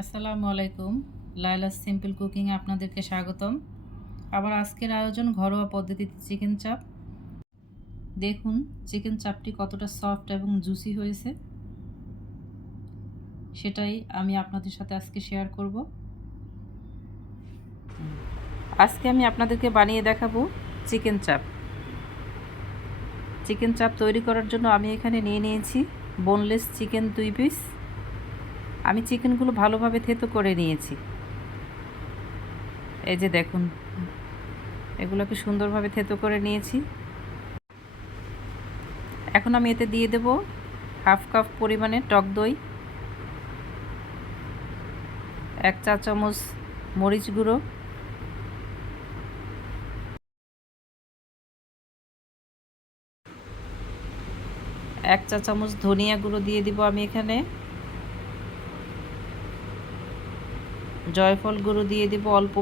আসসালামু আলাইকুম। লায়লাস সিম্পল কুকিংয়ে আপনাদেরকে স্বাগতম। আবার আজকের আয়োজন ঘরোয়া পদ্ধতিতে চিকেন চাপ। দেখুন চিকেন চাপটি কতটা সফট এবং জুসি হয়েছে, সেটাই আমি আপনাদের সাথে আজকে শেয়ার করব। আজকে আমি আপনাদেরকে বানিয়ে দেখাবো চিকেন চাপ। চিকেন চাপ তৈরি করার জন্য আমি এখানে নিয়ে নিয়েছি বোনলেস চিকেন 2 পিস। আমি চিকেনগুলো ভালোভাবে থেতো করে নিয়েছি। এই যে দেখুন, এগুলোকে সুন্দরভাবে থেতো করে নিয়েছি। এখন আমি এতে দিয়ে দেব হাফ কাপ পরিমাণে টক দই, 1 চা চামচ মরিচ গুঁড়ো, 1 চা চামচ ধনিয়া গুঁড়ো দিয়ে দিব আমি এখানে, জয়ফল গুঁড়ো দিয়ে দিব অল্প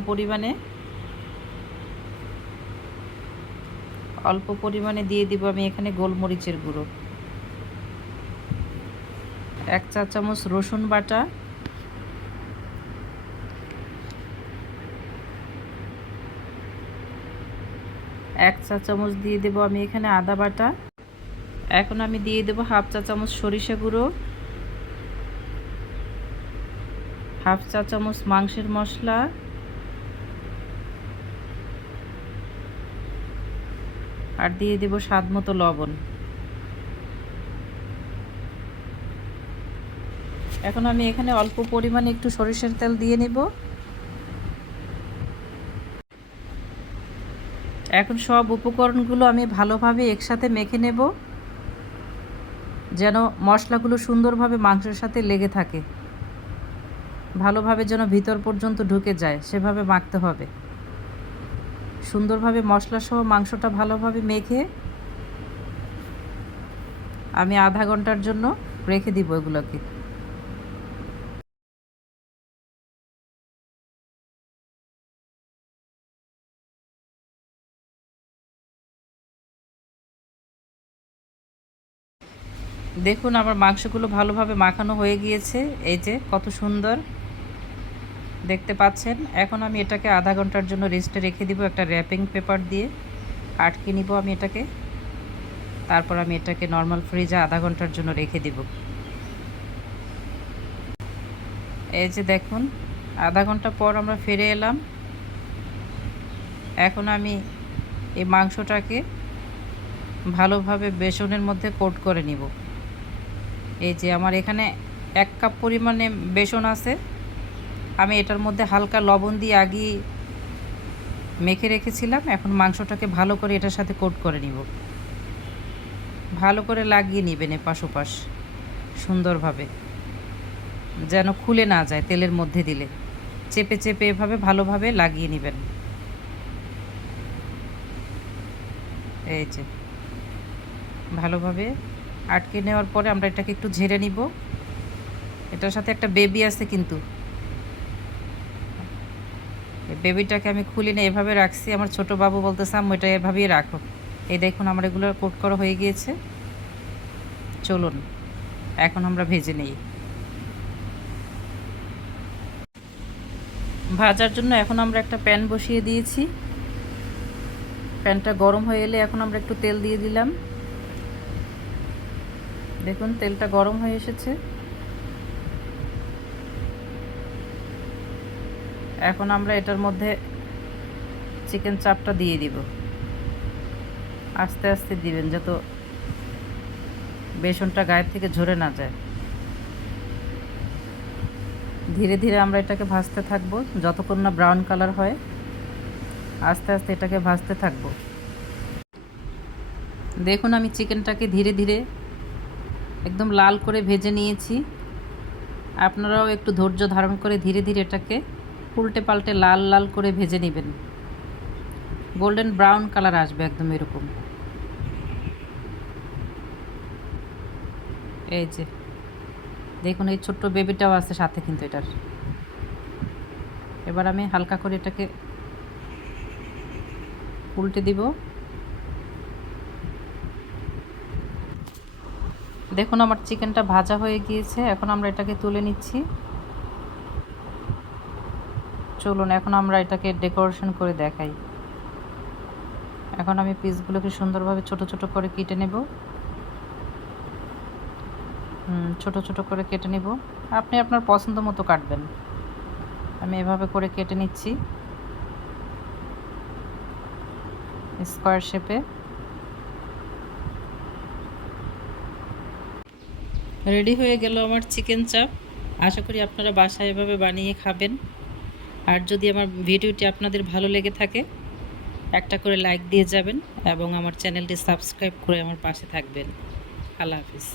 পরিমাণে দিয়ে দিব আমি এখানে গোলমরিচের গুঁড়ো, 1 চা চামচ রসুন বাটা, 1 চা চামচ দিয়ে দেব আমি এখানে আদা বাটা। এখন আমি দিয়ে দেব হাফ চা চামচ সরিষা গুঁড়ো, হাফ চা চামচ মাংসের মশলা, আর দিয়ে দেব স্বাদ মতো লবণ। এখন আমি এখানে অল্প পরিমাণে একটু সরিষার তেল দিয়ে নেব। এখন সব উপকরণগুলো আমি ভালোভাবে একসাথে মেখে নেব, যেন মশলাগুলো সুন্দরভাবে মাংসের সাথে লেগে থাকে, ভালোভাবে যেন ভিতর পর্যন্ত ঢুকে যায় সেভাবে মাখতে হবে। সুন্দরভাবে মশলাসহ মাংসটা ভালোভাবে মেখে আমি আধা ঘন্টার জন্য রেখে দিব এগুলোকে। দেখুন আমার মাংসগুলো ভালোভাবে মাখানো হয়ে গিয়েছে, এই যে কত সুন্দর দেখতে পাচ্ছেন। এখন আমি এটাকে আধা ঘন্টার জন্য রেস্টে রেখে দিব একটা র্যাপিং পেপার দিয়ে আটকে নিব আমি এটাকে। তারপর আমি এটাকে নর্মাল ফ্রিজে আধা ঘন্টার জন্য রেখে দিব। এই যে দেখুন আধা ঘন্টা পর আমরা ফিরে এলাম। এখন আমি এই মাংসটাকে ভালোভাবে বেসনের মধ্যে কোট করে নিব। এই যে আমার এখানে 1 কাপ পরিমাণে বেসন আছে, আমি এটার মধ্যে হালকা লবণ দিয়ে আগে মেখে রেখেছিলাম। এখন মাংসটাকে ভালো করে এটার সাথে কোট করে নিব, ভালো করে লাগিয়ে নেবেন এপাশ ওপাশ সুন্দরভাবে, যেন খুলে না যায় তেলের মধ্যে দিলে। চেপে চেপে এভাবে ভালোভাবে লাগিয়ে নেবেন। এই যে ভালোভাবে আটকে নেওয়ার পরে আমরা এটাকে একটু ঝেড়ে নিব। এটার সাথে একটা বেবি আছে, কিন্তু এই বেবিটাকে আমি খুলি না, এভাবে রাখছি। আমার ছোট বাবু বলতেছে আম্মু এটা এভাবেই রাখো। এই দেখুন আমার এগুলো কোট করা হয়ে গিয়েছে। চলুন এখন আমরা ভেজে নেই। ভাজার জন্য এখন আমরা একটা প্যান বসিয়ে দিয়েছি। প্যানটা গরম হয়ে এলে এখন আমরা একটু তেল দিয়ে দিলাম। দেখুন তেলটা গরম হয়ে এসেছে। এখন আমরা এটার মধ্যে চিকেন চাপটা দিয়ে দিব। আস্তে আস্তে দিবেন যত বেসনটা গায়ের থেকে ঝরে না যায়। ধীরে ধীরে আমরা এটাকে ভাজতে থাকবো যতক্ষণ না ব্রাউন কালার হয়। আস্তে আস্তে এটাকে ভাজতে থাকবো। দেখুন আমি চিকেনটাকে ধীরে ধীরে একদম লাল করে ভেজে নিয়েছি। আপনারাও একটু ধৈর্য ধারণ করে ধীরে ধীরে এটাকে উল্টে পাল্টে লাল লাল করে ভেজে নেবেন। গোল্ডেন ব্রাউন কালার আসবে একদম এরকম। এই যে দেখুন এই ছোট্ট বেবিটাও আছে সাথে কিন্তু এটার। এবার আমি হালকা করে এটাকে উল্টে দিব। দেখুন আমার চিকেনটা ভাজা হয়ে গিয়েছে। এখন আমরা এটাকে তুলে নিচ্ছি। চলুন এখন আমরা এটাকে ডেকোরেশন করে দেখাই। এখন আমি পিসগুলোকে সুন্দরভাবে ছোট ছোট করে কেটে নেব। ছোট ছোট করে কেটে নেব, আপনি আপনার পছন্দ মতো কাটবেন। আমি এভাবে করে কেটে নিচ্ছি স্কোয়ার শেপে। রেডি হয়ে গেল আমার চিকেন চাপ। আশা করি আপনারা বাসায় এভাবে বানিয়ে খাবেন। আর যদি আমার ভিডিওটি আপনাদের ভালো লেগে থাকে একটা করে লাইক দিয়ে যাবেন এবং আমার চ্যানেলটি সাবস্ক্রাইব করে আমার পাশে থাকবেন। আল্লাহ হাফিজ।